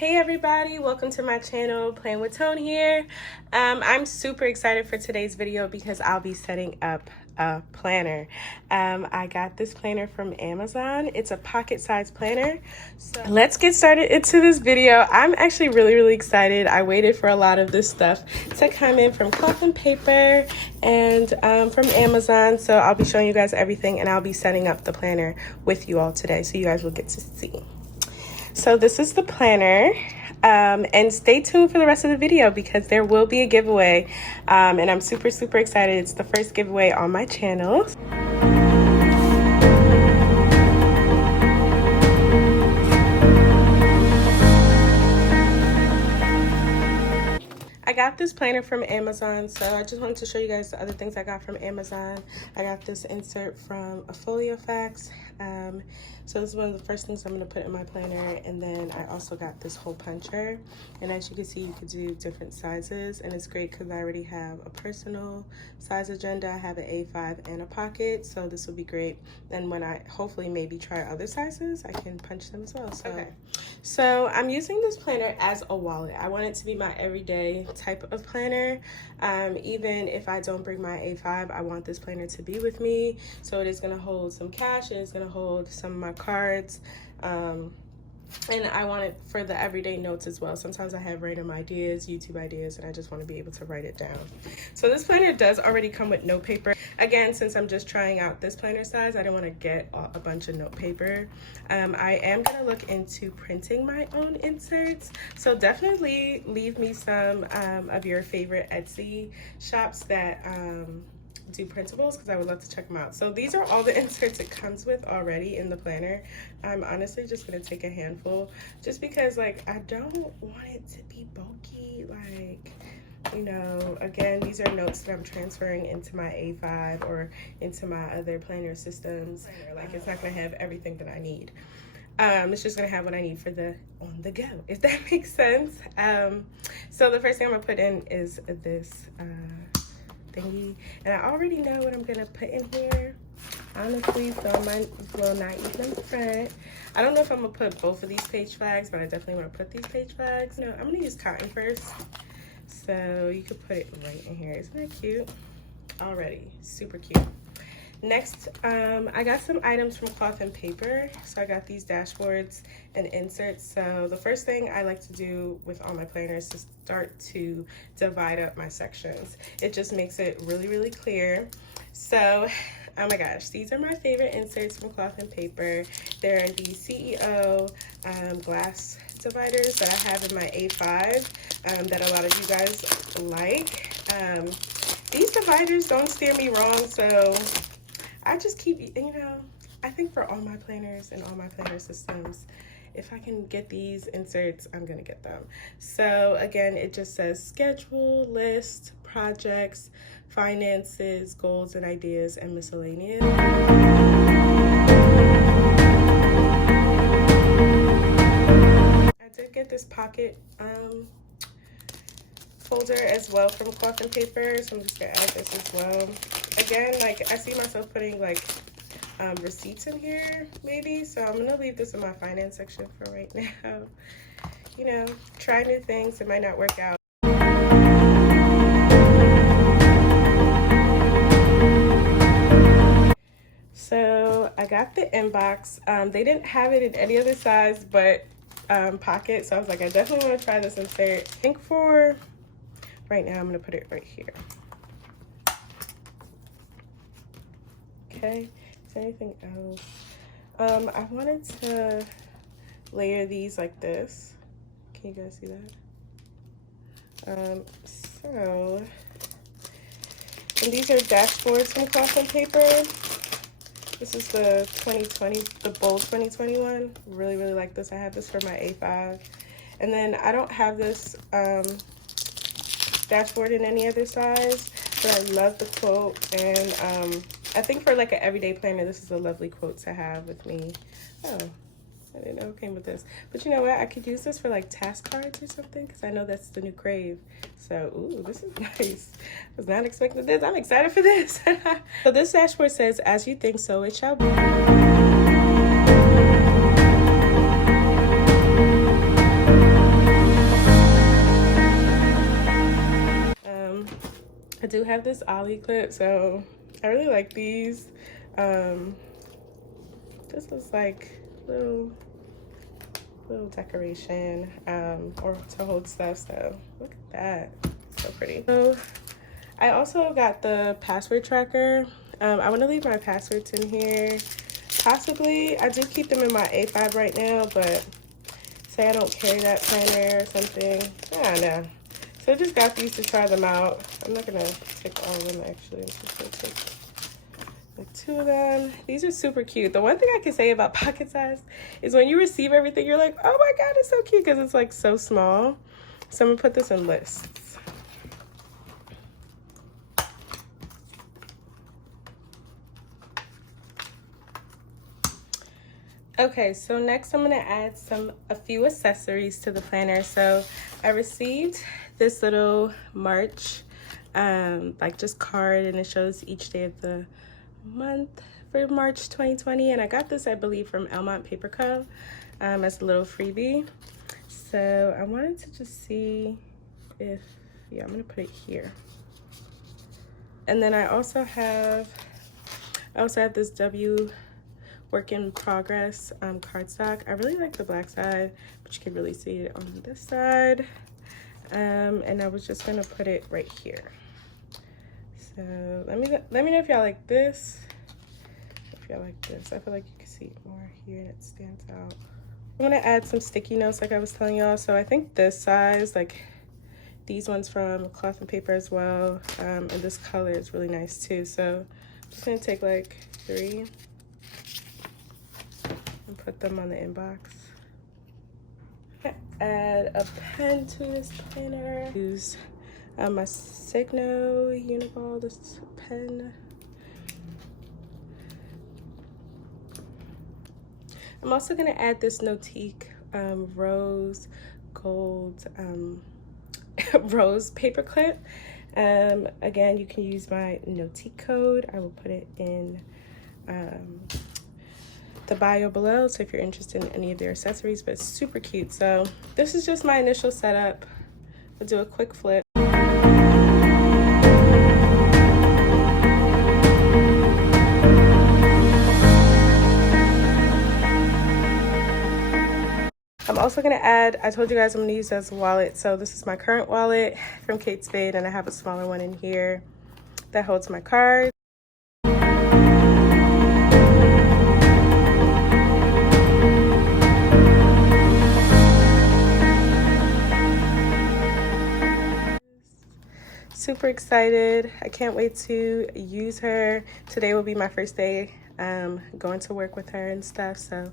Hey everybody, welcome to my channel, Playing with Tone here. I'm super excited for today's video because I'll be setting up a planner. I got this planner from Amazon. It's a pocket-sized planner. So let's get started into this video. I'm actually really excited. I waited for a lot of this stuff to come in from Cloth and Paper and from Amazon. So I'll be showing you guys everything and I'll be setting up the planner with you all today so you guys will get to see. So this is the planner, and stay tuned for the rest of the video because there will be a giveaway, and I'm super excited. It's the first giveaway on my channel. I got this planner from Amazon, so I just wanted to show you guys the other things I got from Amazon. I got this insert from a Foliofax. So this is one of the first things I'm going to put in my planner, and then I also got this hole puncher, and as you can see you could do different sizes, and it's great because I already have a personal size agenda. I have an A5 and a pocket, so this will be great. And when I hopefully maybe try other sizes, I can punch them as well. So I'm using this planner as a wallet. I want it to be my everyday type of planner. Even if I don't bring my A5, I want this planner to be with me. So it is going to hold some cash, and it's going to hold some of my cards, and I want it for the everyday notes as well. Sometimes I have random ideas, YouTube ideas, and I just want to be able to write it down. So this planner does already come with note paper. Again, since I'm just trying out this planner size, I don't want to get a bunch of note paper. I am going to look into printing my own inserts. So definitely leave me some of your favorite Etsy shops that do printables, because I would love to check them out. So these are all the inserts it comes with already in the planner. I'm honestly just gonna take a handful just because like I don't want it to be bulky. Like, you know, again, these are notes that I'm transferring into my A5 or into my other planner systems. Like, it's not gonna have everything that I need. It's just gonna have what I need for the on the go, if that makes sense. So the first thing I'm gonna put in is this thingy, and I already know what I'm gonna put in here, honestly, so I might as well not even print. I don't know if I'm gonna put both of these page flags, but I definitely want to put these page flags. No, I'm gonna use cotton first, so you could put it right in here. Isn't that cute? Already super cute. Next, I got some items from Cloth and Paper. So I got these dashboards and inserts. So the first thing I like to do with all my planners is to start to divide up my sections. It just makes it really clear. So, oh my gosh, these are my favorite inserts from Cloth and Paper. They're the CEO glass dividers that I have in my A5 that a lot of you guys like. These dividers, don't steer me wrong, so I just keep, you know, I think for all my planners and all my planner systems, if I can get these inserts, I'm gonna get them. So again, it just says schedule, list, projects, finances, goals and ideas, and miscellaneous. I did get this pocket folder as well from Cloth and Paper, so I'm just gonna add this as well. Again, like I see myself putting like receipts in here maybe, so I'm gonna leave this in my finance section for right now. You know, try new things, it might not work out. So I got the inbox. They didn't have it in any other size but pocket, so I was like, I definitely want to try this insert. I think for right now I'm gonna put it right here. Okay, is there anything else? I wanted to layer these like this. Can you guys see that? So, and these are dashboards from Cloth and Paper. This is the 2020, the Bold 2021. Really like this. I have this for my A5. And then I don't have this dashboard in any other size, but I love the quote, and I think for like an everyday planner, this is a lovely quote to have with me. Oh, I didn't know it came with this. But you know what? I could use this for like task cards or something, because I know that's the new crave. So, ooh, this is nice. I was not expecting this. I'm excited for this. So this dashboard says, as you think, so it shall be. do have this ollie clip, so I really like these. This is like little decoration or to hold stuff, so look at that, so pretty. So I also got the password tracker. I want to leave my passwords in here. Possibly I do keep them in my A5 right now, but say I don't carry that planner or something, I don't know. So I just got these to try them out. I'm not gonna take all of them actually. I'm just gonna take like 2 of them. These are super cute. The one thing I can say about Pocket Size is when you receive everything, you're like, oh my god, it's so cute, because it's like so small. So I'm gonna put this in lists. Okay, so next I'm gonna add a few accessories to the planner. So I received this little March like just card, and it shows each day of the month for March 2020, and I got this, I believe, from Elmont Paper Co. As a little freebie. So I wanted to just see if, yeah, I'm gonna put it here. And then I also have this W Work in Progress cardstock. I really like the black side, but you can really see it on this side. And I was just gonna put it right here. So let me know if y'all like this. If y'all like this, I feel like you can see it more here and it stands out. I'm gonna add some sticky notes like I was telling y'all. So I think this size, like these ones from Cloth and Paper as well, and this color is really nice too. So I'm just gonna take like 3 and put them on the inbox. Add a pen to this planner. Use my Signo Uniball, this pen. I'm also gonna add this Notique rose gold rose paper clip. Again, you can use my Notique code. I will put it in the bio below, so if you're interested in any of their accessories, but it's super cute. So this is just my initial setup. I'll do a quick flip. I'm also gonna add, I told you guys I'm gonna use as a wallet, so this is my current wallet from Kate Spade, and I have a smaller one in here that holds my cards. Super excited. I can't wait to use her. Today will be my first day going to work with her and stuff, so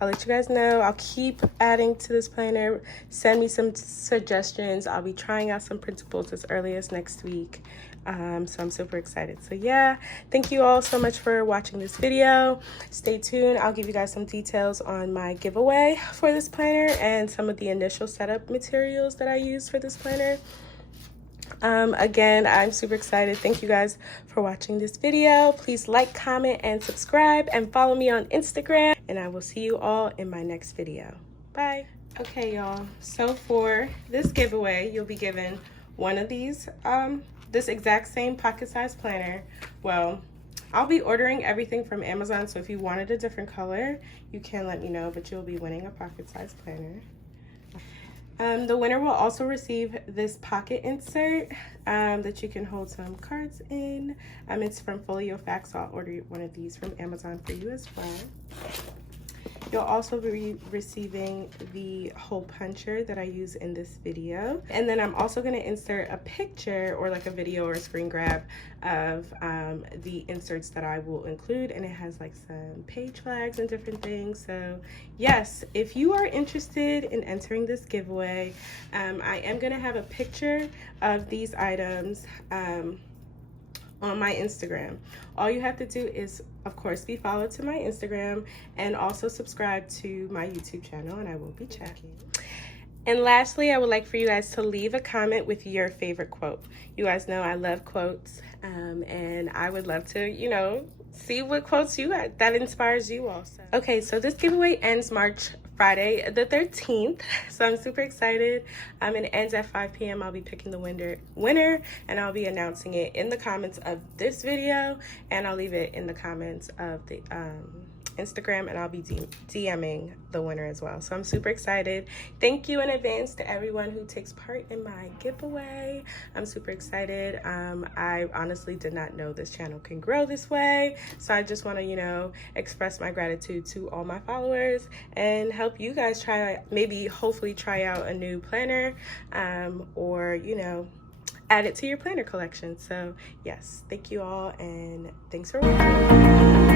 I'll let you guys know. I'll keep adding to this planner. Send me some suggestions. I'll be trying out some principles as early as next week, so I'm super excited. So yeah, thank you all so much for watching this video. Stay tuned. I'll give you guys some details on my giveaway for this planner and some of the initial setup materials that I use for this planner. Again, I'm super excited. Thank you guys for watching this video. Please like, comment, and subscribe, and follow me on Instagram, and I will see you all in my next video. Bye. Okay, y'all, so for this giveaway, you'll be given one of these this exact same pocket size planner. Well, I'll be ordering everything from Amazon, so if you wanted a different color, you can let me know, but you'll be winning a pocket size planner. The winner will also receive this pocket insert that you can hold some cards in. It's from Folio Facts, so I'll order one of these from Amazon for you as well. You'll also be receiving the hole puncher that I use in this video. And then I'm also gonna insert a picture or like a video or a screen grab of the inserts that I will include. And it has like some page flags and different things. So yes, if you are interested in entering this giveaway, I am gonna have a picture of these items on my Instagram. All you have to do is, of course, be followed to my Instagram and also subscribe to my YouTube channel, and I will be checking. And lastly, I would like for you guys to leave a comment with your favorite quote. You guys know I love quotes, and I would love to, you know, see what quotes you got that inspires you also. Okay, so this giveaway ends March Friday the 13th. So I'm super excited. And it ends at 5 p.m. I'll be picking the winner, and I'll be announcing it in the comments of this video, and I'll leave it in the comments of the Instagram, and I'll be DMing the winner as well. So I'm super excited. Thank you in advance to everyone who takes part in my giveaway. I'm super excited. I honestly did not know this channel can grow this way. So I just want to, you know, express my gratitude to all my followers and help you guys try, maybe hopefully try out a new planner, or, you know, add it to your planner collection. So yes, thank you all, and thanks for watching.